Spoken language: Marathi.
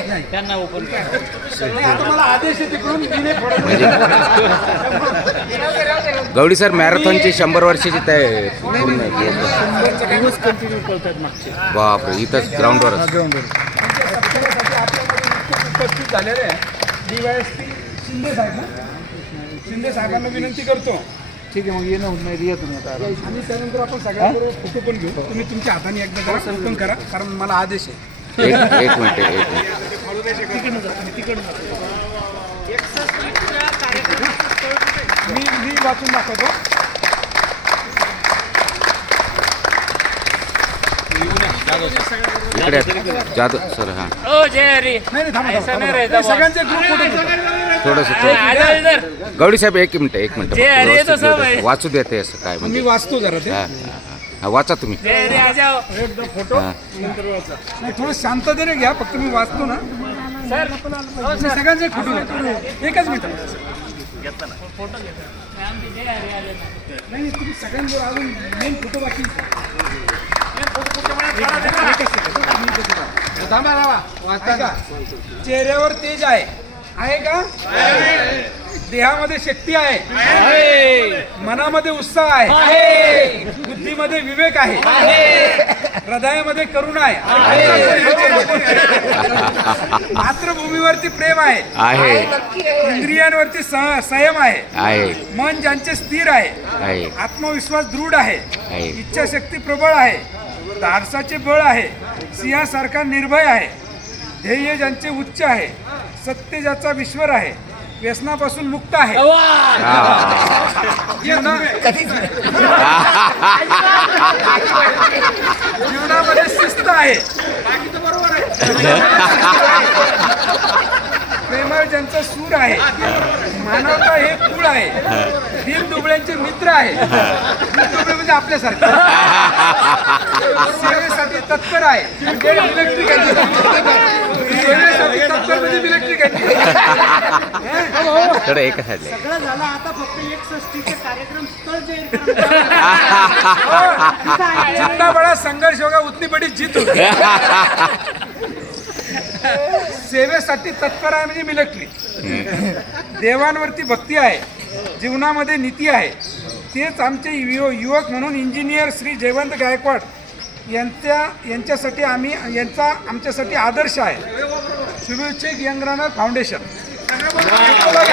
त्यांना ओपन. गवडी सर मॅरेथॉनची शंभर वर्षाची बापरे इथंच ग्राउंडवरच ग्राउंडवर उपस्थित झालेले डीवायएसपी शिंदे साहेब ना? शिंदे साहेबांना विनंती करतो. ठीक आहे मग येणं होत नाही या तुम्ही आता आणि त्यानंतर आपण सगळ्यांबरोबर फोटो पण घेऊ. तुम्ही तुमच्या हाताने एकदा संपन करा कारण मला आदेश आहे. एक एक मिनिट एक मिनिट. मी मी वाचून दाखवतो इकडे जाधव सर हां हे सगळ्यांचे ग्रुप फोटो घेतो. थोडंसं गवडी साहेब एक मिनिट एक मिनिट. वाचू देते असं काय मी म्हणजे. वाचतो जरा ते. हा, वाचा तुम्ही. जय हरी आ जाओ. एकदा फोटो. नंतर वाचा नाही थोडं शांततेने घ्या फक्त मी वाचतो ना. सर मी सगळ्यांचे फोटो घेतो एकच मिनिट. जय हरी आले ना. नाही तुम्ही सगळ्यांवर अजून मेन फोटो बाकी चेहऱ्यावर तेज आहे. आहे का? देहामध्ये शक्ती आहे. मनामध्ये उत्साह आहे. बुद्धीमध्ये विवेक आहे. हृदयामध्ये करुणा आहे. मातृभूमीवरती प्रेम आहे. आहे. इंद्रियांवरती स- संयम आहे. आहे. मन ज्यांचे स्थिर आहे. आहे. आत्मविश्वास दृढ आहे. आहे. इच्छाशक्ती प्रबळ आहे. धाडसाचे बळ आहे. सिंहासारखा निर्भय आहे. ध्येय ज्यांचे उच्च आहे. सत्य ज्याचा विश्वर आहे. व्यसनापासून मुक्त आहे. जीवना- जीवनामध्ये शिस्त आहे. बाकीचं बरोबर आहे. प्रेमळ ज्यांचा सूर आहे मानवता हे कुळ आहे दीन दुबळ्यांचे मित्र आहे. दुबळे म्हणजे आपल्यासारखे. सेवेसाठी तत्पर आहे. म्हणजे सेवेसाठी थोडं एका सगळं झालं आता फक्त एक षष्टीचे कार्यक्रम स्थळ जितना बडा संघर्ष होगा उतनी बडी जीत होगी. सेवेसाठी तत्पर आहे म्हणजे मिलिटरी. देवांवरती भक्ती आहे जीवनामध्ये नीती आहे. तेच आमचे युव युवक म्हणून इंजिनियर श्री जयवंत गायकवाड यांच्या यांच्यासाठी आम्ही यांचा आमच्यासाठी आदर्श आहे. शुभेच्छुक यंग रनर फाउंडेशन